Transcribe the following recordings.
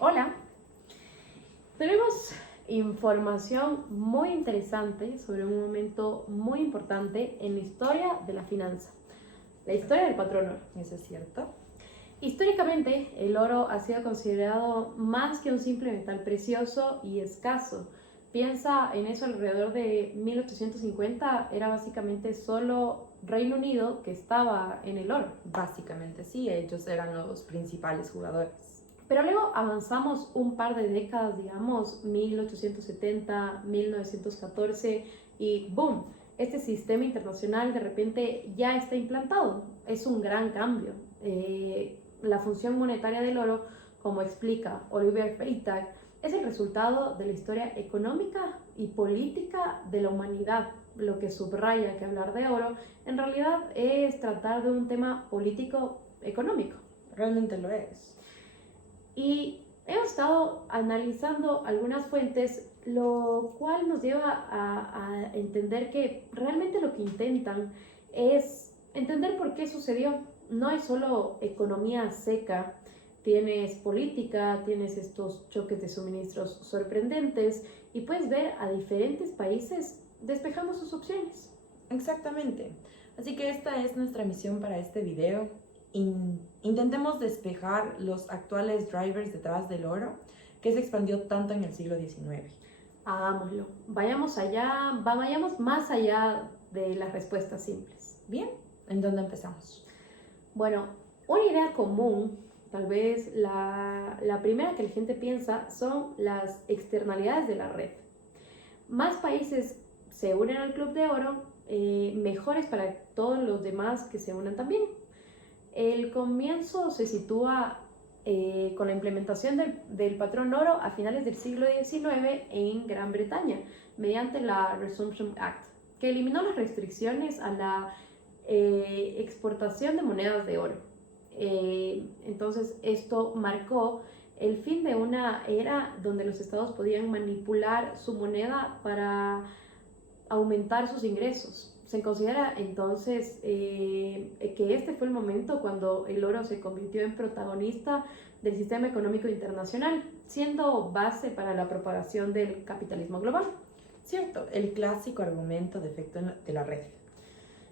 Hola, tenemos información muy interesante sobre un momento muy importante en la historia de la finanza, la historia del patrón oro. ¿Eso es cierto? Históricamente, el oro ha sido considerado más que un simple metal precioso y escaso. Piensa en eso alrededor de 1850, era básicamente solo Reino Unido que estaba en el oro. Básicamente sí, ellos eran los principales jugadores. Pero luego avanzamos un par de décadas, digamos, 1870, 1914 y ¡boom! Este sistema internacional de repente ya está implantado. Es un gran cambio. La función monetaria del oro, como explica Oliver Freytag, es el resultado de la historia económica y política de la humanidad, lo que subraya que hablar de oro en realidad es tratar de un tema político económico. Realmente lo es. Y hemos estado analizando algunas fuentes, lo cual nos lleva a entender que realmente lo que intentan es entender por qué sucedió. No es solo economía seca, tienes política, tienes estos choques de suministros sorprendentes y puedes ver a diferentes países despejando sus opciones. Exactamente. Así que esta es nuestra misión para este video. Intentemos despejar los actuales drivers detrás del oro que se expandió tanto en el siglo XIX. Hagámoslo. Vayamos allá, vayamos más allá de las respuestas simples. Bien, ¿en dónde empezamos? Bueno, una idea común, tal vez la primera que la gente piensa, son las externalidades de la red. Más países se unen al Club de Oro, mejores para todos los demás que se unan también. El comienzo se sitúa con la implementación del patrón oro a finales del siglo XIX en Gran Bretaña, mediante la Resumption Act, que eliminó las restricciones a la exportación de monedas de oro. Entonces, esto marcó el fin de una era donde los estados podían manipular su moneda para aumentar sus ingresos. Se considera entonces que este fue el momento cuando el oro se convirtió en protagonista del sistema económico internacional, siendo base para la propagación del capitalismo global. Cierto, el clásico argumento de efecto de la red.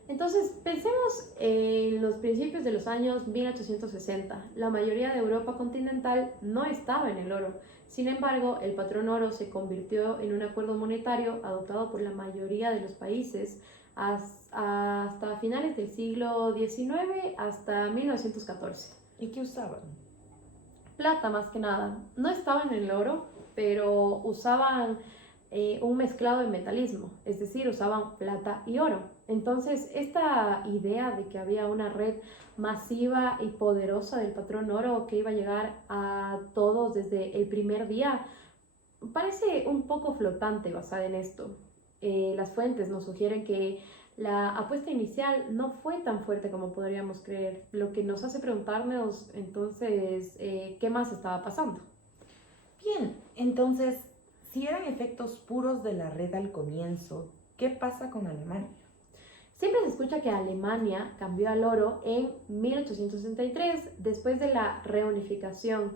Entonces, pensemos en los principios de los años 1860. La mayoría de Europa continental no estaba en el oro. Sin embargo, el patrón oro se convirtió en un acuerdo monetario adoptado por la mayoría de los países hasta finales del siglo XIX, hasta 1914. ¿Y qué usaban? Plata más que nada. No estaban en el oro, pero usaban un mezclado de metalismo, es decir, usaban plata y oro. Entonces, esta idea de que había una red masiva y poderosa del patrón oro que iba a llegar a todos desde el primer día, parece un poco flotante basada en esto. Las fuentes nos sugieren que la apuesta inicial no fue tan fuerte como podríamos creer, lo que nos hace preguntarnos entonces qué más estaba pasando. Bien, entonces, si eran efectos puros de la red al comienzo, ¿qué pasa con Alemania? Siempre se escucha que Alemania cambió al oro en 1863 después de la reunificación.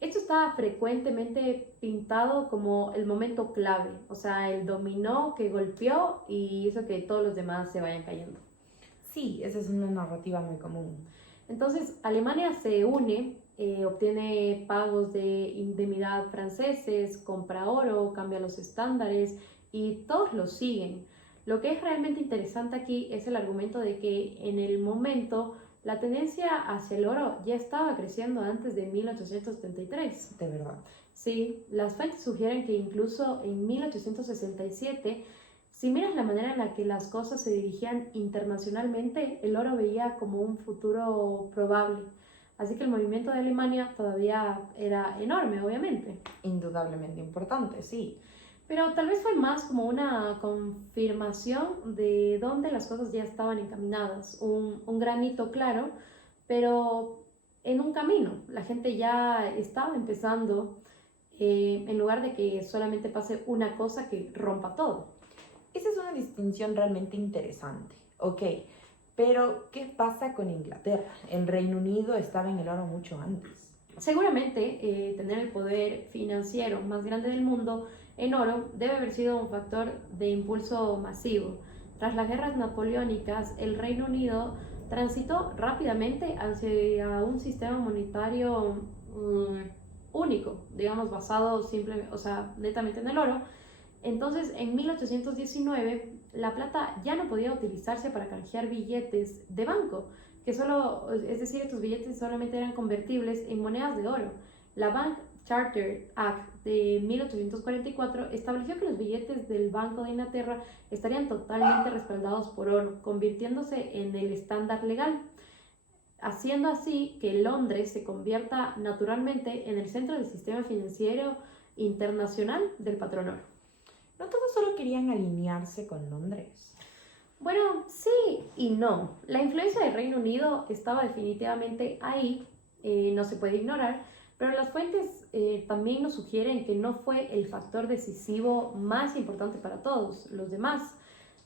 Esto está frecuentemente pintado como el momento clave, o sea, el dominó que golpeó y hizo que todos los demás se vayan cayendo. Sí, esa es una narrativa muy común. Entonces, Alemania se une, obtiene pagos de indemnidad franceses, compra oro, cambia los estándares y todos lo siguen. Lo que es realmente interesante aquí es el argumento de que en el momento la tendencia hacia el oro ya estaba creciendo antes de 1873. De verdad. Sí, las fuentes sugieren que incluso en 1867, si miras la manera en la que las cosas se dirigían internacionalmente, el oro veía como un futuro probable. Así que el movimiento de Alemania todavía era enorme, obviamente. Indudablemente importante, sí. Pero tal vez fue más como una confirmación de dónde las cosas ya estaban encaminadas. Un granito claro, pero en un camino. La gente ya estaba empezando en lugar de que solamente pase una cosa que rompa todo. Esa es una distinción realmente interesante. Ok, pero ¿qué pasa con Inglaterra? El Reino Unido estaba en el oro mucho antes. Seguramente tener el poder financiero más grande del mundo en oro debe haber sido un factor de impulso masivo. Tras las guerras napoleónicas, el Reino Unido transitó rápidamente hacia un sistema monetario único, digamos, basado netamente en el oro. Entonces, en 1819, la plata ya no podía utilizarse para canjear billetes de banco, es decir, estos billetes solamente eran convertibles en monedas de oro. La Bank Charter Act de 1844 estableció que los billetes del Banco de Inglaterra estarían totalmente respaldados por oro, convirtiéndose en el estándar legal, haciendo así que Londres se convierta naturalmente en el centro del sistema financiero internacional del patrón oro. No todos solo querían alinearse con Londres. Bueno, sí y no. La influencia del Reino Unido estaba definitivamente ahí, no se puede ignorar, pero las fuentes también nos sugieren que no fue el factor decisivo más importante para todos los demás.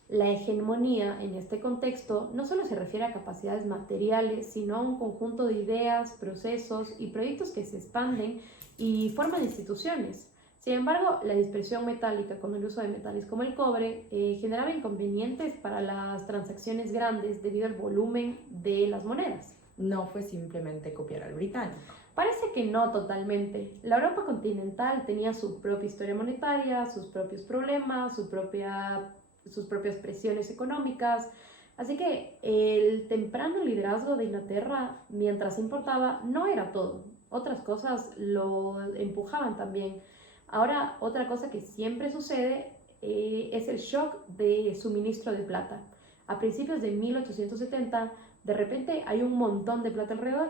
La hegemonía en este contexto no solo se refiere a capacidades materiales, sino a un conjunto de ideas, procesos y proyectos que se expanden y forman instituciones. Sin embargo, la dispersión metálica con el uso de metales como el cobre generaba inconvenientes para las transacciones grandes debido al volumen de las monedas. No fue simplemente copiar al británico. Parece que no totalmente. La Europa continental tenía su propia historia monetaria, sus propios problemas, sus propias presiones económicas. Así que el temprano liderazgo de Inglaterra, mientras importaba, no era todo. Otras cosas lo empujaban también. Ahora, otra cosa que siempre sucede es el shock de suministro de plata. A principios de 1870, de repente hay un montón de plata alrededor.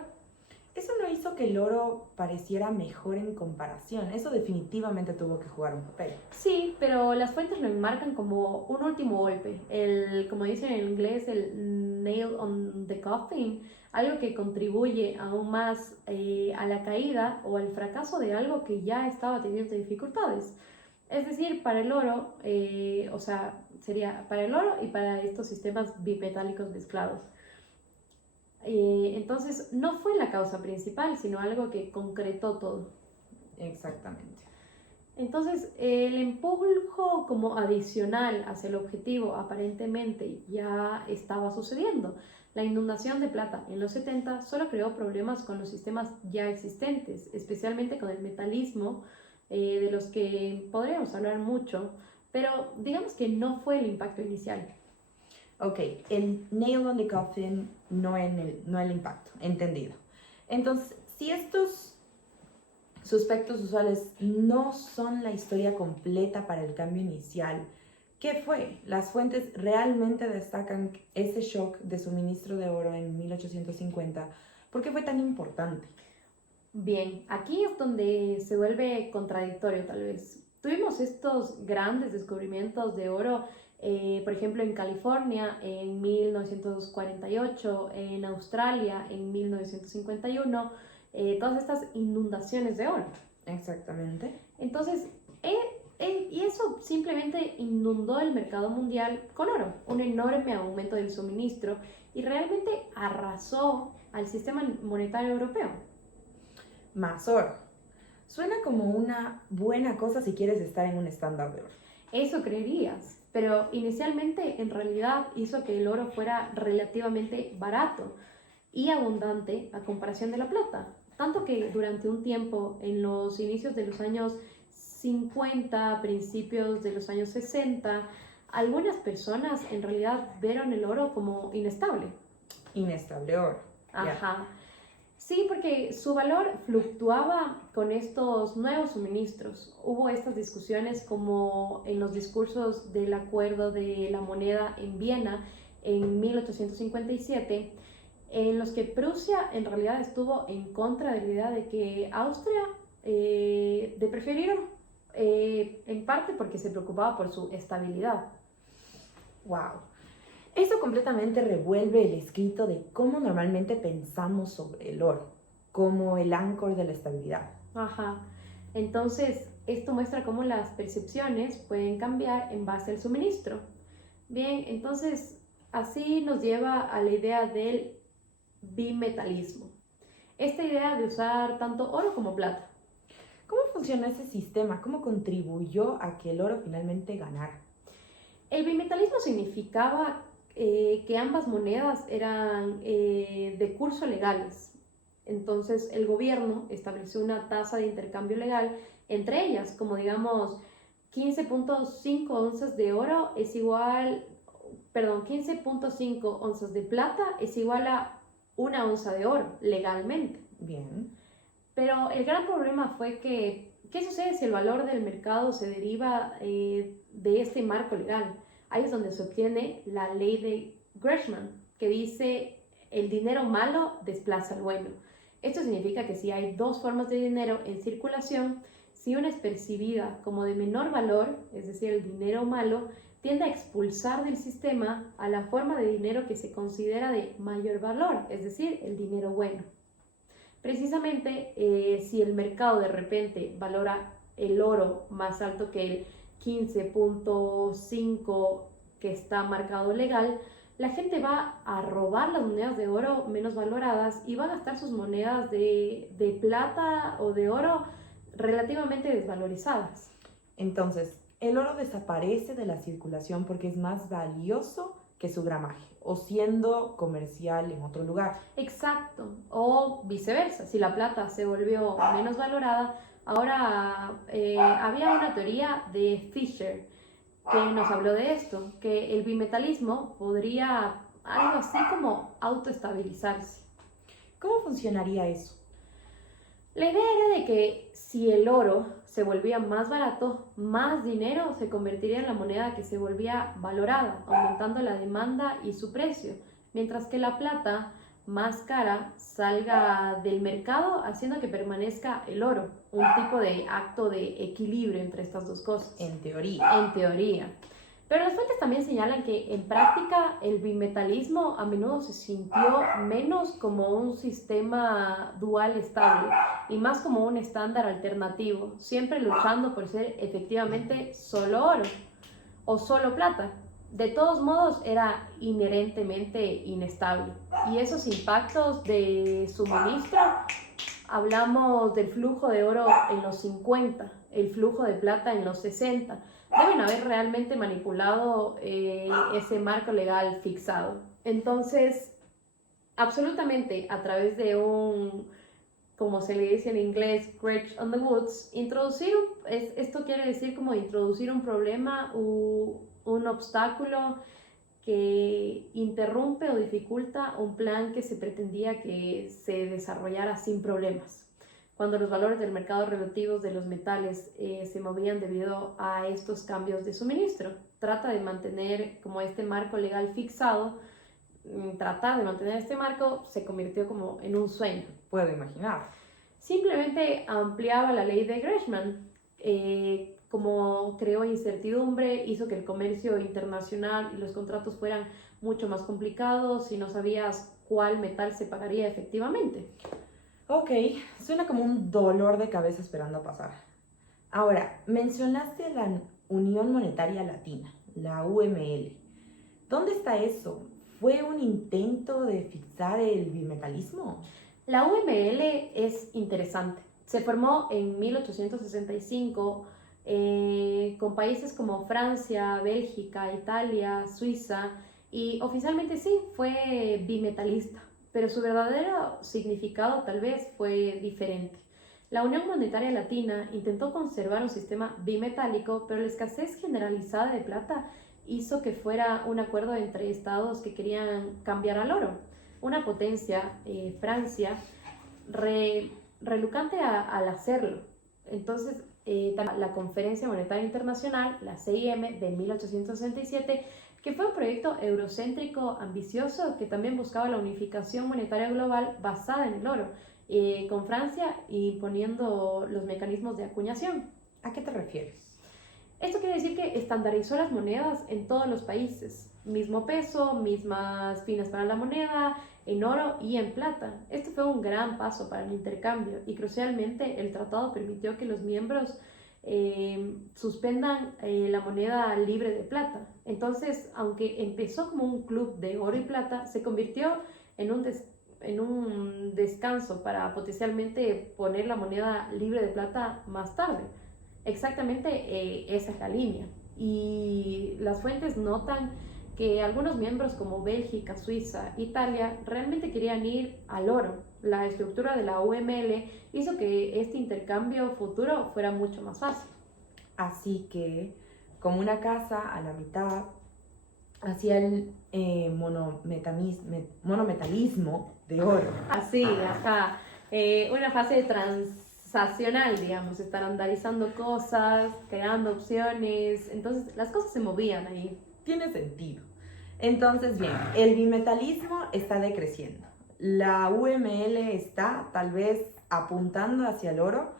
Eso no hizo que el oro pareciera mejor en comparación. Eso definitivamente tuvo que jugar un papel. Sí, pero las fuentes lo enmarcan como un último golpe. Como dicen en inglés, el nail on the coffin. Algo que contribuye aún más a la caída o al fracaso de algo que ya estaba teniendo dificultades. Es decir, para el oro, sería para el oro y para estos sistemas bimetálicos mezclados. Entonces, no fue la causa principal, sino algo que concretó todo. Exactamente. Entonces, el empujo como adicional hacia el objetivo aparentemente ya estaba sucediendo. La inundación de plata en los 70 solo creó problemas con los sistemas ya existentes, especialmente con el metalismo, de los que podríamos hablar mucho, pero digamos que no fue el impacto inicial. Ok, el nail on the coffin, no el impacto, entendido. Entonces, si estos suspectos usuales no son la historia completa para el cambio inicial, ¿qué fue? Las fuentes realmente destacan ese shock de suministro de oro en 1850. ¿Por qué fue tan importante? Bien, aquí es donde se vuelve contradictorio tal vez. Tuvimos estos grandes descubrimientos de oro, por ejemplo en California en 1948, en Australia en 1951, todas estas inundaciones de oro. Exactamente. Entonces, y eso simplemente inundó el mercado mundial con oro, un enorme aumento del suministro y realmente arrasó al sistema monetario europeo. Más oro. Suena como una buena cosa si quieres estar en un estándar de oro. Eso creerías, pero inicialmente en realidad hizo que el oro fuera relativamente barato y abundante a comparación de la plata. Tanto que durante un tiempo, en los inicios de los años 50, principios de los años 60, algunas personas en realidad vieron el oro como inestable. Inestable oro. Ajá. Yeah. Sí, porque su valor fluctuaba con estos nuevos suministros. Hubo estas discusiones como en los discursos del acuerdo de la moneda en Viena en 1857, en los que Prusia en realidad estuvo en contra de la idea de que Austria de preferir en parte porque se preocupaba por su estabilidad. ¡Wow! Eso completamente revuelve el escrito de cómo normalmente pensamos sobre el oro, como el ancor de la estabilidad. Ajá. Entonces, esto muestra cómo las percepciones pueden cambiar en base al suministro. Bien, entonces, así nos lleva a la idea del bimetalismo. esta idea de usar tanto oro como plata. ¿Cómo funciona ese sistema? ¿Cómo contribuyó a que el oro finalmente ganara? El bimetalismo significaba que ambas monedas eran de curso legales. Entonces el gobierno estableció una tasa de intercambio legal entre ellas, como digamos 15.5 onzas de oro es igual, perdón, 15.5 onzas de plata es igual a una onza de oro legalmente. Bien. Pero el gran problema fue que, ¿qué sucede si el valor del mercado se deriva de este marco legal? Ahí es donde se obtiene la ley de Gresham, que dice el dinero malo desplaza al bueno. Esto significa que si hay dos formas de dinero en circulación, si una es percibida como de menor valor, es decir, el dinero malo, tiende a expulsar del sistema a la forma de dinero que se considera de mayor valor, es decir, el dinero bueno. Precisamente, si el mercado de repente valora el oro más alto que el 15.5 que está marcado legal, la gente va a robar las monedas de oro menos valoradas y va a gastar sus monedas de plata o de oro relativamente desvalorizadas. Entonces, el oro desaparece de la circulación porque es más valioso que su gramaje o siendo comercial en otro lugar. Exacto, o viceversa, si la plata se volvió menos valorada, ahora había una teoría de Fisher que nos habló de esto, que el bimetalismo podría algo así como autoestabilizarse. ¿Cómo funcionaría eso? La idea era de que si el oro se volvía más barato, más dinero se convertiría en la moneda que se volvía valorada, aumentando la demanda y su precio, mientras que la plata más cara salga del mercado, haciendo que permanezca el oro, un tipo de acto de equilibrio entre estas dos cosas. En teoría. En teoría. Pero las fuentes también señalan que en práctica el bimetalismo a menudo se sintió menos como un sistema dual estable y más como un estándar alternativo, siempre luchando por ser efectivamente solo oro o solo plata. De todos modos era inherentemente inestable y esos impactos de suministro, hablamos del flujo de oro en los 50, el flujo de plata en los 60, deben haber realmente manipulado ese marco legal fixado. Entonces, absolutamente a través de un, como se le dice en inglés, scratch on the woods, esto quiere decir como introducir un problema o un obstáculo que interrumpe o dificulta un plan que se pretendía que se desarrollara sin problemas. Cuando los valores del mercado relativos de los metales se movían debido a estos cambios de suministro. Trata de mantener como este marco legal fixado, tratar de mantener este marco se convirtió como en un sueño. Puedo imaginar. Simplemente ampliaba la ley de Gresham, como creó incertidumbre, hizo que el comercio internacional y los contratos fueran mucho más complicados si no sabías cuál metal se pagaría efectivamente. Ok, suena como un dolor de cabeza esperando a pasar. Ahora, mencionaste la Unión Monetaria Latina, la UML. ¿Dónde está eso? ¿Fue un intento de fixar el bimetalismo? La UML es interesante. Se formó en 1865 con países como Francia, Bélgica, Italia, Suiza y oficialmente sí, fue bimetalista, pero su verdadero significado tal vez fue diferente. La Unión Monetaria Latina intentó conservar un sistema bimetálico, pero la escasez generalizada de plata hizo que fuera un acuerdo entre estados que querían cambiar al oro. Una potencia, Francia, reluctante al hacerlo. Entonces, la Conferencia Monetaria Internacional, la CIM de 1867, que fue un proyecto eurocéntrico ambicioso que también buscaba la unificación monetaria global basada en el oro, con Francia imponiendo los mecanismos de acuñación. ¿A qué te refieres? Esto quiere decir que estandarizó las monedas en todos los países, mismo peso, mismas finas para la moneda, en oro y en plata. Esto fue un gran paso para el intercambio y crucialmente el tratado permitió que los miembros suspendan la moneda libre de plata. Entonces, aunque empezó como un club de oro y plata, se convirtió en un en un descanso para potencialmente poner la moneda libre de plata más tarde. Exactamente esa es la línea. Y las fuentes notan que algunos miembros como Bélgica, Suiza, Italia realmente querían ir al oro. La estructura de la UML hizo que este intercambio futuro fuera mucho más fácil. Así que, como una casa a la mitad, hacia el monometalismo de oro. Así, ajá. Una fase transaccional, digamos, estandarizando cosas, creando opciones. Entonces, las cosas se movían ahí. Tiene sentido. Entonces, bien, el bimetalismo está decreciendo. La UML está tal vez apuntando hacia el oro.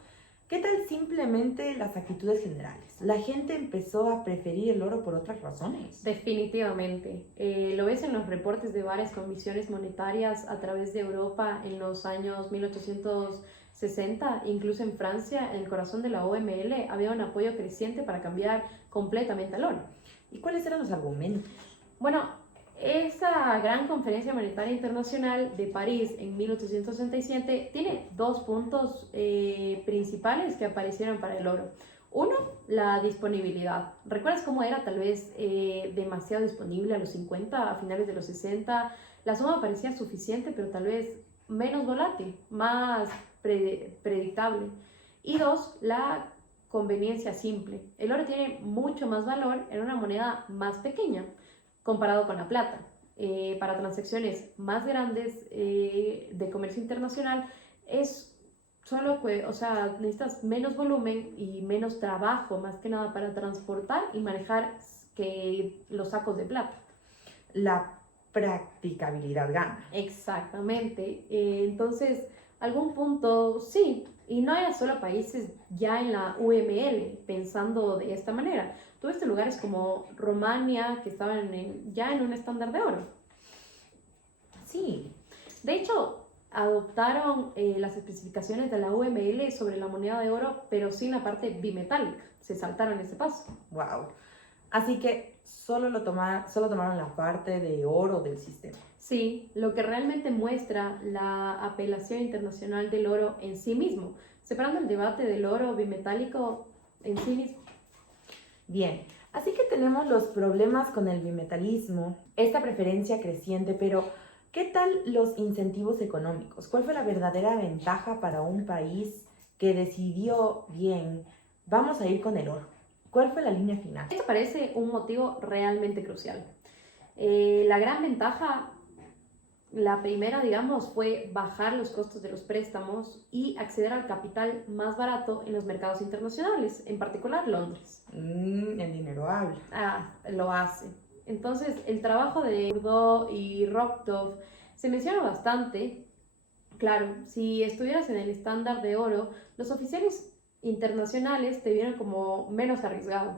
¿Qué tal simplemente las actitudes generales? La gente empezó a preferir el oro por otras razones. Definitivamente. Lo ves en los reportes de varias comisiones monetarias a través de Europa en los años 1860, incluso en Francia, en el corazón de la OML, había un apoyo creciente para cambiar completamente al oro. ¿Y cuáles eran los argumentos? Bueno, esa gran conferencia monetaria internacional de París en 1867 tiene dos puntos principales que aparecieron para el oro. Uno, la disponibilidad. ¿Recuerdas cómo era tal vez demasiado disponible a los 50, a finales de los 60? La suma parecía suficiente, pero tal vez menos volátil, más predictable. Y dos, la conveniencia simple. El oro tiene mucho más valor en una moneda más pequeña comparado con la plata. Para transacciones más grandes de comercio internacional es solo que, o sea, necesitas menos volumen y menos trabajo, más que nada para transportar y manejar que los sacos de plata. La practicabilidad gana. Exactamente. Entonces, algún punto sí, y no era solo países ya en la UML pensando de esta manera. Tuviste lugares como Rumania que estaban ya en un estándar de oro. Sí, de hecho, adoptaron las especificaciones de la UML sobre la moneda de oro, pero sin la parte bimetálica. Se saltaron ese paso. Wow. Así que solo tomaron la parte de oro del sistema. Sí, lo que realmente muestra la apelación internacional del oro en sí mismo, separando el debate del oro bimetálico en sí mismo. Bien, así que tenemos los problemas con el bimetalismo, esta preferencia creciente, pero ¿qué tal los incentivos económicos? ¿Cuál fue la verdadera ventaja para un país que decidió, bien, vamos a ir con el oro? ¿Cuál fue la línea final? Esto parece un motivo realmente crucial. La gran ventaja, la primera, digamos, fue bajar los costos de los préstamos y acceder al capital más barato en los mercados internacionales, en particular Londres. El dinero habla. Lo hace. Entonces, el trabajo de Bourdieu y Rocktoff se menciona bastante. Claro, si estuvieras en el estándar de oro, los oficiales internacionales te vieron como menos arriesgado,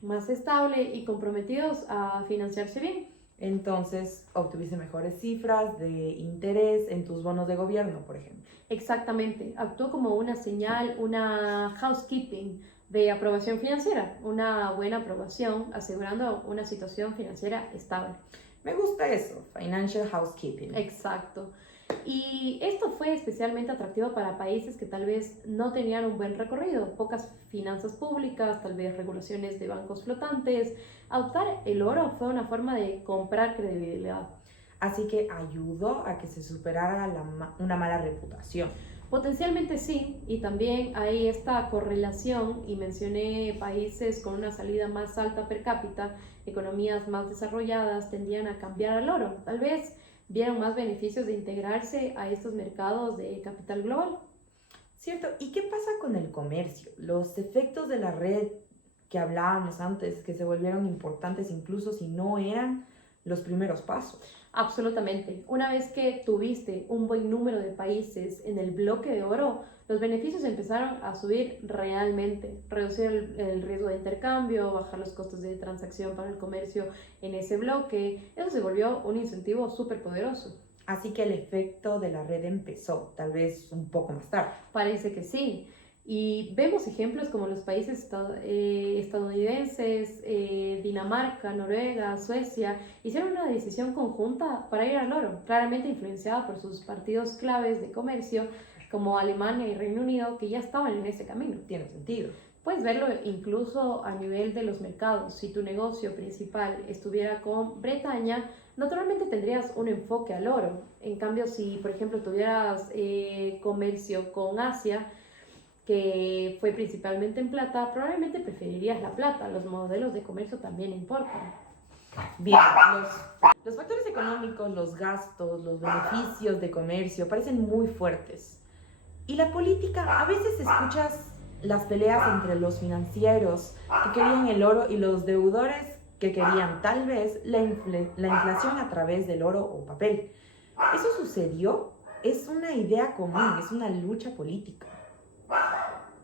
más estable y comprometidos a financiarse bien. Entonces obtuviste mejores cifras de interés en tus bonos de gobierno, por ejemplo. Exactamente, actuó como una señal, una housekeeping de aprobación financiera, una buena aprobación asegurando una situación financiera estable. Me gusta eso, financial housekeeping. Exacto. Y esto fue especialmente atractivo para países que tal vez no tenían un buen recorrido, pocas finanzas públicas, tal vez regulaciones de bancos flotantes. Adoptar el oro fue una forma de comprar credibilidad. Así que ayudó a que se superara una mala reputación. Potencialmente sí, y también hay esta correlación, y mencioné países con una salida más alta per cápita, economías más desarrolladas tendían a cambiar al oro. Tal vez vieron más beneficios de integrarse a estos mercados de capital global. Cierto, ¿y qué pasa con el comercio? Los efectos de la red que hablábamos antes, que se volvieron importantes incluso si no eran los primeros pasos. Absolutamente. Una vez que tuviste un buen número de países en el bloque de oro, los beneficios empezaron a subir realmente. Reducir el riesgo de intercambio, bajar los costos de transacción para el comercio en ese bloque. Eso se volvió un incentivo súper poderoso. Así que el efecto de la red empezó, tal vez un poco más tarde. Parece que sí. Y vemos ejemplos como los países estadounidenses, Dinamarca, Noruega, Suecia, hicieron una decisión conjunta para ir al oro, claramente influenciada por sus partidos claves de comercio como Alemania y Reino Unido, que ya estaban en ese camino. Tiene sentido. Puedes verlo incluso a nivel de los mercados. Si tu negocio principal estuviera con Bretaña, naturalmente tendrías un enfoque al oro. En cambio, si por ejemplo tuvieras comercio con Asia, que fue principalmente en plata, probablemente preferirías la plata. Los modelos de comercio también importan. Bien, los factores económicos, los gastos, los beneficios de comercio parecen muy fuertes. Y la política, a veces escuchas las peleas entre los financieros que querían el oro y los deudores que querían tal vez la inflación a través del oro o papel. ¿Eso sucedió? Es una idea común, es una lucha política.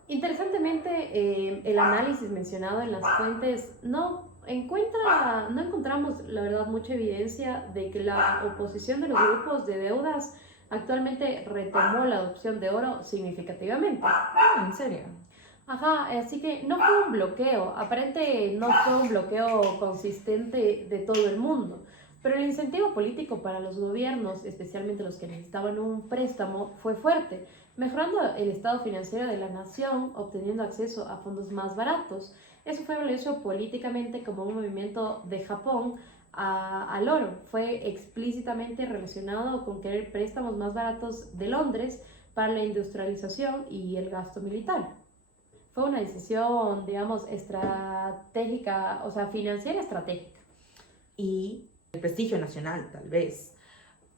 Interesantemente, el análisis mencionado en las fuentes no encontramos, la verdad, mucha evidencia de que la oposición de los grupos de deudas actualmente retomó la adopción de oro significativamente. ¿En serio? Ajá, así que no fue un bloqueo, aparente no fue un bloqueo consistente de todo el mundo, pero el incentivo político para los gobiernos, especialmente los que necesitaban un préstamo, fue fuerte, mejorando el estado financiero de la nación, obteniendo acceso a fondos más baratos. Eso fue valioso políticamente como un movimiento de Japón al oro. Fue explícitamente relacionado con querer préstamos más baratos de Londres para la industrialización y el gasto militar. Fue una decisión, digamos, estratégica, o sea, financiera estratégica. Y el prestigio nacional, tal vez,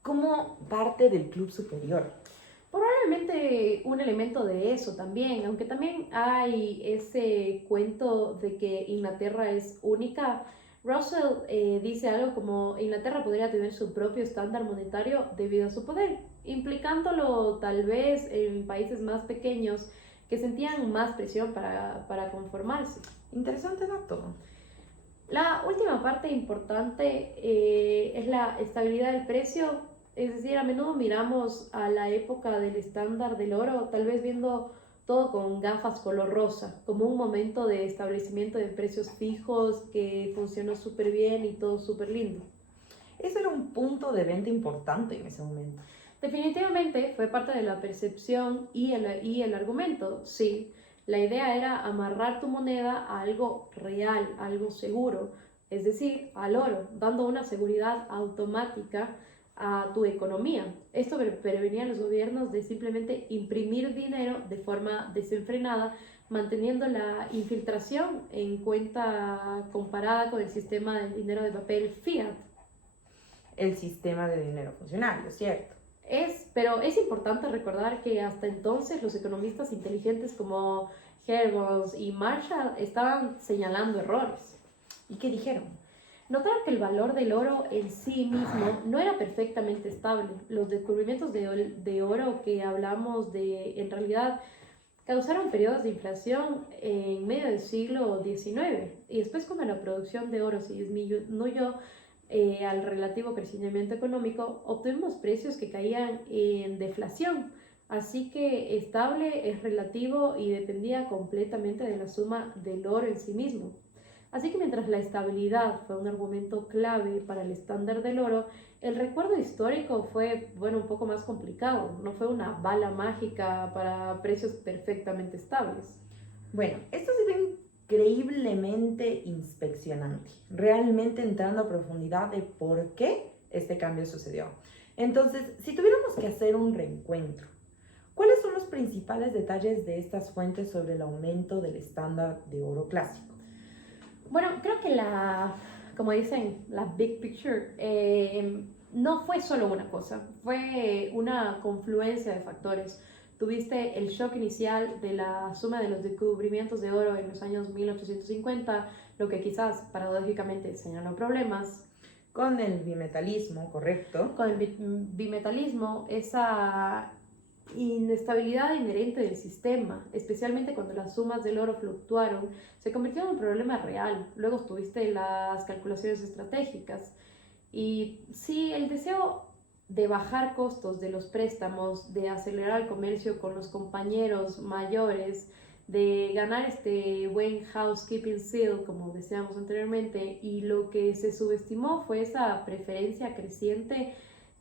como parte del club superior. Probablemente un elemento de eso también, aunque también hay ese cuento de que Inglaterra es única. Russell dice algo como Inglaterra podría tener su propio estándar monetario debido a su poder, implicándolo tal vez en países más pequeños que sentían más presión para conformarse. Interesante dato. La última parte importante es la estabilidad del precio, es decir, a menudo miramos a la época del estándar del oro, tal vez viendo todo con gafas color rosa, como un momento de establecimiento de precios fijos que funcionó súper bien y todo súper lindo. Eso era un punto de venta importante en ese momento. Definitivamente fue parte de la percepción y el argumento, sí. La idea era amarrar tu moneda a algo real, algo seguro, es decir, al oro, dando una seguridad automática a tu economía. Esto prevenía a los gobiernos de simplemente imprimir dinero de forma desenfrenada, manteniendo la infiltración en cuenta comparada con el sistema del dinero de papel fiat. El sistema de dinero funcionario, ¿cierto? Pero es importante recordar que hasta entonces los economistas inteligentes como Hermans y Marshall estaban señalando errores. ¿Y qué dijeron? Notaron que el valor del oro en sí mismo no era perfectamente estable. Los descubrimientos de oro que hablamos de, en realidad, causaron periodos de inflación en medio del siglo XIX. Y después, cuando la producción de oro se disminuyó al relativo crecimiento económico, obtuvimos precios que caían en deflación. Así que estable es relativo y dependía completamente de la suma del oro en sí mismo. Así que mientras la estabilidad fue un argumento clave para el estándar del oro, el recuerdo histórico fue, un poco más complicado. No fue una bala mágica para precios perfectamente estables. Bueno, esto se ve increíblemente inspeccionante, realmente entrando a profundidad de por qué este cambio sucedió. Entonces, si tuviéramos que hacer un reencuentro, ¿cuáles son los principales detalles de estas fuentes sobre el aumento del estándar de oro clásico? Bueno, creo que como dicen, la big picture no fue solo una cosa, fue una confluencia de factores. Tuviste el shock inicial de la suma de los descubrimientos de oro en los años 1850, lo que quizás paradójicamente señaló problemas. Con el bimetalismo, correcto. Con el bimetalismo, esa inestabilidad inherente del sistema, especialmente cuando las sumas del oro fluctuaron, se convirtió en un problema real. Luego tuviste las calculaciones estratégicas. Y sí, el deseo de bajar costos de los préstamos, de acelerar el comercio con los compañeros mayores, de ganar este buen housekeeping seal, como decíamos anteriormente, y lo que se subestimó fue esa preferencia creciente,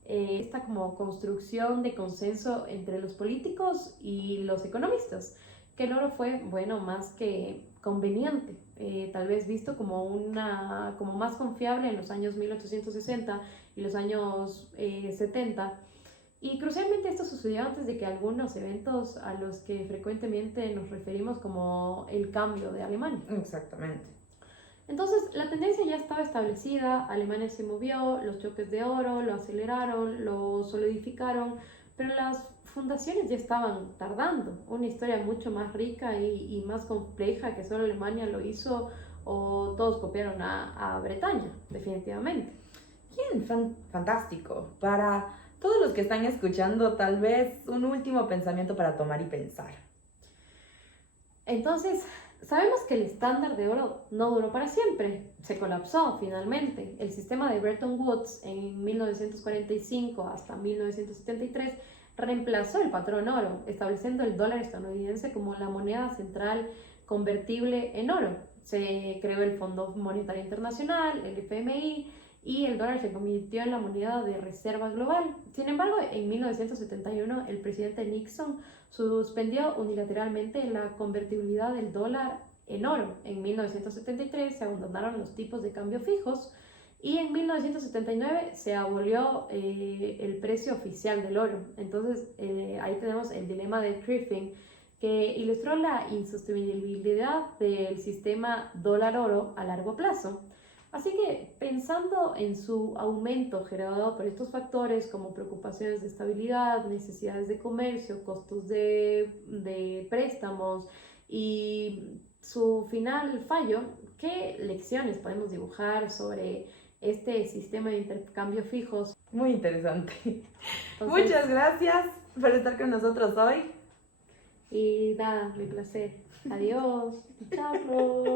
esta como construcción de consenso entre los políticos y los economistas, que el oro fue, bueno, más que conveniente, tal vez visto como más confiable en los años 1860 y los años 70. Y crucialmente esto sucedió antes de que algunos eventos a los que frecuentemente nos referimos como el cambio de Alemania. Exactamente. Entonces la tendencia ya estaba establecida, Alemania se movió, los choques de oro lo aceleraron, lo solidificaron, pero las fundaciones ya estaban tardando. Una historia mucho más rica y más compleja que solo Alemania lo hizo o todos copiaron a Bretaña, definitivamente. Bien, fantástico. Para todos los que están escuchando, tal vez un último pensamiento para tomar y pensar. Entonces, sabemos que el estándar de oro no duró para siempre, se colapsó finalmente. El sistema de Bretton Woods en 1945 hasta 1973 reemplazó el patrón oro, estableciendo el dólar estadounidense como la moneda central convertible en oro. Se creó el Fondo Monetario Internacional, el FMI, y el dólar se convirtió en la moneda de reserva global. Sin embargo, en 1971 el presidente Nixon suspendió unilateralmente la convertibilidad del dólar en oro. En 1973 se abandonaron los tipos de cambio fijos y en 1979 se abolió el precio oficial del oro. Entonces ahí tenemos el dilema de Triffin, que ilustró la insostenibilidad del sistema dólar-oro a largo plazo. Así que pensando en su aumento generado por estos factores como preocupaciones de estabilidad, necesidades de comercio, costos de préstamos y su final fallo, ¿qué lecciones podemos dibujar sobre este sistema de intercambio fijos? Muy interesante. Entonces, muchas gracias por estar con nosotros hoy. Y nada, mi placer. Adiós. Chao.